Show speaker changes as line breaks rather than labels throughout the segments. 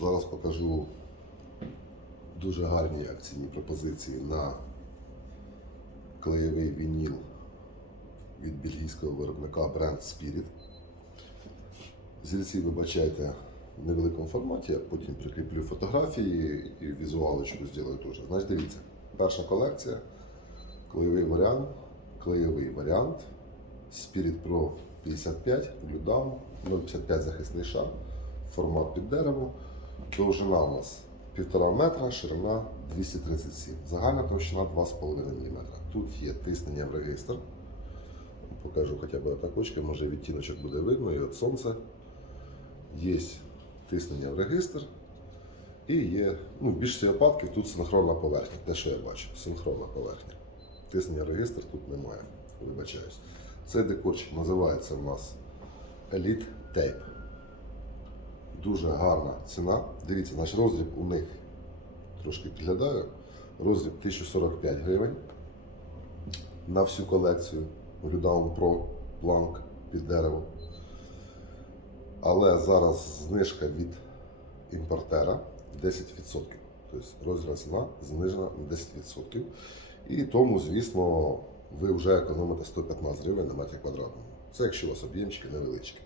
Зараз покажу дуже гарні акційні пропозиції на клеєвий вініл від бельгійського виробника бренд Spirit. Зільці вибачайте в невеликому форматі, я потім прикріплю фотографії і візуалочку зроблю теж. Значить, дивіться, перша колекція, клеєвий варіант, клеєвий варіант, Spirit Pro 55, Blue 0,55 захисний шар, формат під дерево, довжина у нас 1,5 метра, ширина 237, загальна товщина 2,5 мм. Тут є тиснення в регістр. Покажу хоча б отакочки, може відтіночок буде видно і від сонця. Є тиснення в регістр. І є, ну, більшості випадків тут синхронна поверхня, те, що я бачу, синхронна поверхня. Тиснення в регістр тут немає, вибачаюсь. Цей декорчик називається у нас Elite Tape. Дуже гарна ціна. Дивіться, наш розріб у них трошки підглядаю. Розріб 1045 гривень на всю колекцію Ludown Pro Blanc під дерево. Але зараз знижка від імпортера 10%. Тобто розрібна ціна знижена на 10%. І тому, звісно, ви вже економите 115 гривень на метр квадратний. Це якщо у вас об'ємчики невеличкі.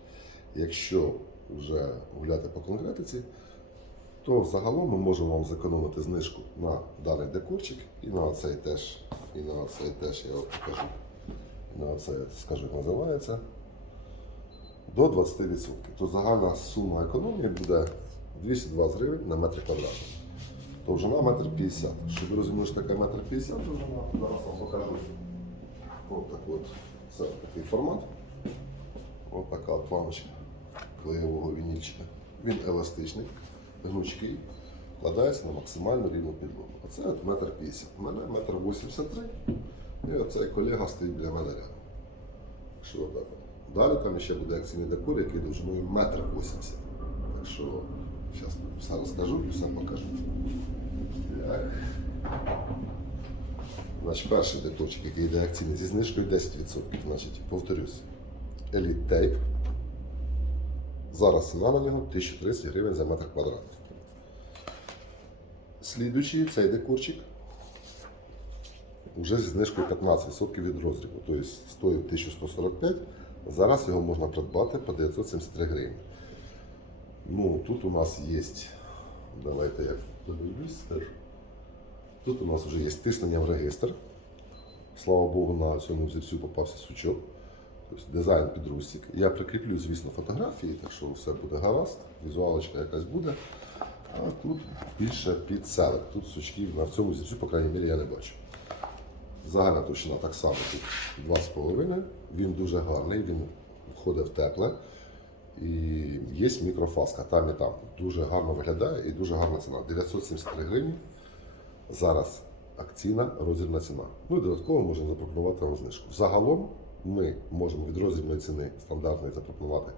Якщо вже гуляти по конкретиці, то загалом ми можемо вам зекономити знижку на даний декорчик і на цей теж, і на цей теж я вам покажу. На це скажу, як називається. До 20%. То загальна сума економії буде 220 гривень на метр квадратний. Довжина метр 50. Щоб ви розуміли, що таке метр 50 довжина, зараз вам покажу. От так от. Це такий формат. От така планочка клеєвого вінільчика. Він еластичний, гнучкий, вкладається на максимально рівну підлогу. Оце от метр 50. У мене метр 83. І оцей колега стоїть біля мене рядом. Що отак от. Далі там ще буде акційний декор, який довжиною метр 80. Так що зараз все розкажу і все покажу. Так. Значить, перший декорчик, який йде акційний зі знижкою 10%. Значить, повторюсь, Elite Tape. Зараз ціна на нього 1030 гривень за метр квадратний. Слідуючий цей декорчик вже зі знижкою 15% від розрібу. Тобто стоїв 1145, зараз його можна придбати по 973 гривні. Ну, тут у нас є, давайте я подивлюсь теж. Тут у нас вже є тиснення в регістр. Слава Богу, на цьому взірцю попався сучок. Тобто дизайн під рустик. Я прикріплю, звісно, фотографії, так що все буде гаразд, візуалочка якась буде. А тут більше під селек. Тут сучків на цьому зірцю, по крайній мірі, я не бачу. Загальна товщина так само тут 2,5. Він дуже гарний, він входить в тепле. І є мікрофаска там і там. Дуже гарно виглядає і дуже гарна ціна. 973 гривні. Зараз акційна розрібна ціна. Ну і додатково можемо запропонувати вам знижку. Загалом ми можемо від розрібної ціни стандартної запропонувати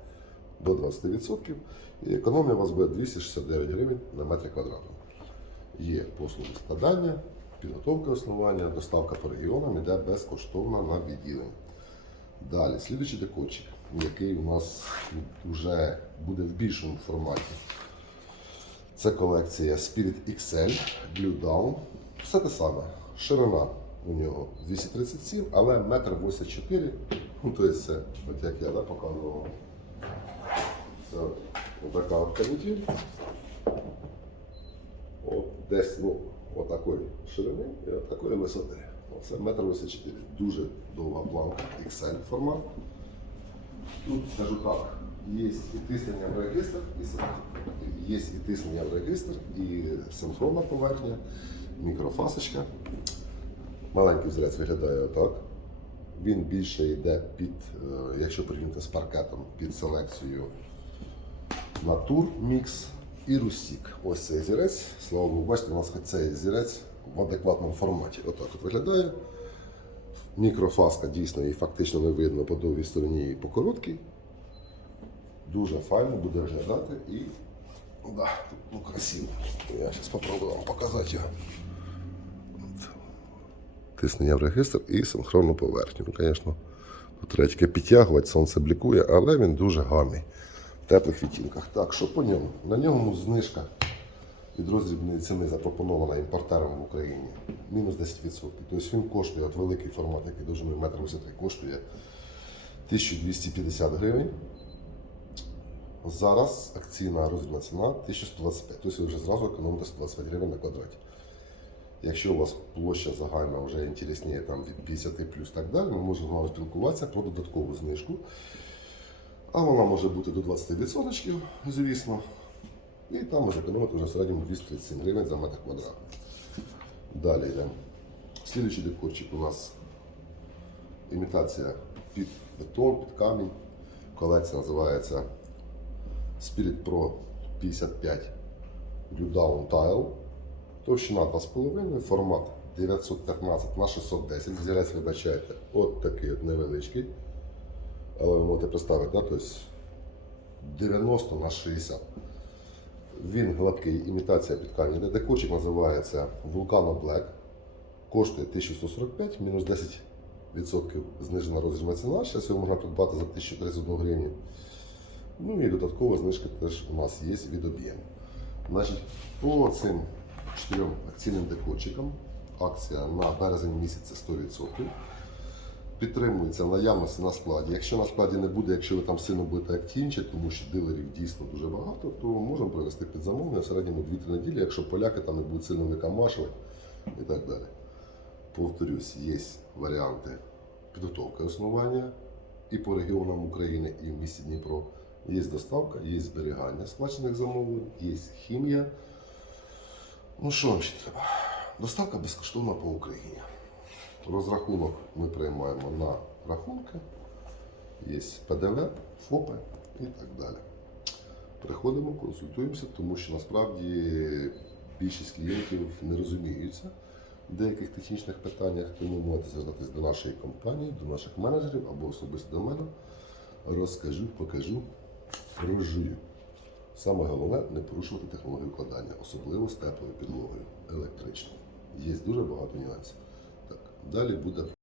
до 20%. І економія у вас буде 269 гривень на метр квадратний. Є послуги складання, підготовка основання, доставка по регіонам іде безкоштовно на відділення. Далі, слідуючий декорчик, який у нас вже буде в більшому форматі. Це колекція Spirit XL, Blue Down. Все те саме. Ширина у нього 237, але 1,84 м. Ну, це, от як я да, показував. Це от така от. Десь ну, отакої ширини і от такої висоти. Оце 1,84 м. Дуже довга планка, XL формат. Тут скажу так, є і тиснення в регістр, і є і тиснення в регістр, і синхронна поверхня, мікрофасочка. Маленький взірець виглядає отак. Він більше йде під, е, якщо порівняти з паркетом, під селекцію Натур Мікс і Русік. Ось цей зірець. Слава Богу, бачите, у нас цей зірець в адекватному форматі. Отак от виглядає. Мікрофаска дійсно її фактично не видно по довгій стороні і по короткій. Дуже файно буде виглядати і да, ну, красиво. Я зараз спробую вам показати його. Тиснення в регістр і синхронну поверхню. Ну, звісно, тут треба підтягувати, сонце блікує, але він дуже гарний в теплих відтінках. Так, що по ньому? На ньому знижка від роздрібної ціни запропонована імпортером в Україні мінус 10%. Тобто він коштує, от великий формат, який довжиною 1,83 м, коштує 1250 гривень. Зараз акційна роздрібна ціна 1125. Тобто ви вже зразу економите 125 гривень на квадраті. Якщо у вас площа загальна вже інтересніє там від 50 плюс так далі, ми можемо з вами спілкуватися про додаткову знижку. А вона може бути до 20%, звісно. І там може економити вже в середньому 237 гривень за метр квадратний. Далі йдемо. Слідуючий декорчик у нас імітація під бетон, під камінь. Колекція називається Spirit Pro 55 Glue Down Tile. Товщина 2,5, формат 915 на 610. Зірець, вибачайте, от такий от невеличкий. Але ви можете представити, да? тобто 90 на 60. Він гладкий, імітація під камінь. Декорчик називається Vulcano Black. Коштує 1145, мінус 10% знижена розрібна ціна. Зараз його можна придбати за 1031 гривню. Ну і додаткова знижка теж у нас є від об'єму. Значить, по цим чотирьом акційним декорчикам акція на березень місяця 100%. Підтримується в наявності на складі. Якщо на складі не буде, якщо ви там сильно будете активничати, тому що дилерів дійсно дуже багато, то можемо провести під замовлення в середньому 2-3 неділі, якщо поляки там не будуть сильно викамашувати і так далі. Повторюсь, є варіанти підготовки основання і по регіонам України, і в місті Дніпро. Є доставка, є зберігання сплачених замовлень, є хімія. Ну що вам ще треба? Доставка безкоштовна по Україні. Розрахунок ми приймаємо на рахунки, є ПДВ, ФОПи і так далі. Приходимо, консультуємося, тому що насправді більшість клієнтів не розуміються в деяких технічних питаннях, тому можете звертатись до нашої компанії, до наших менеджерів або особисто до мене. Розкажу, покажу, розжую. Саме головне не порушувати технологію вкладання, особливо з теплою підлогою електричною. Є дуже багато нюансів. Так, далі буде